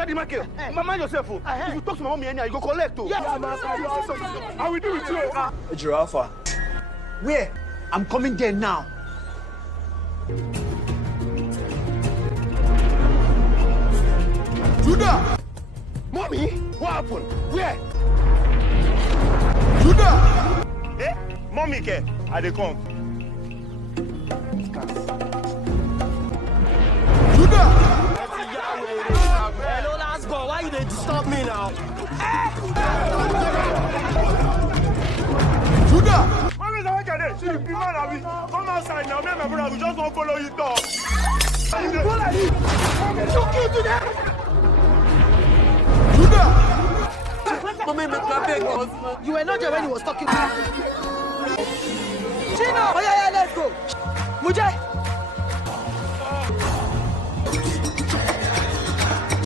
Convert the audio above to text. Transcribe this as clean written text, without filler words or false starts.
Daddy Michael, mind yourself. If you talk to my mommy anyhow, you go collect. Yeah, man. I will do it too. Giraffe. Where? I'm coming there now. Judah! Mommy, what happened? Where? Judah! Eh? Mommy, ke? I dey come. Judah! Hello, last born. Why you dey disturb me now? Judah! Mommy, I can't see you. Man, I will come outside now. Me and my brother, we just won't follow you talk. Judah! Mommy, make my beg us. You were not there when he was talking to you. Chino! Oh, yeah, let's go. Mujay!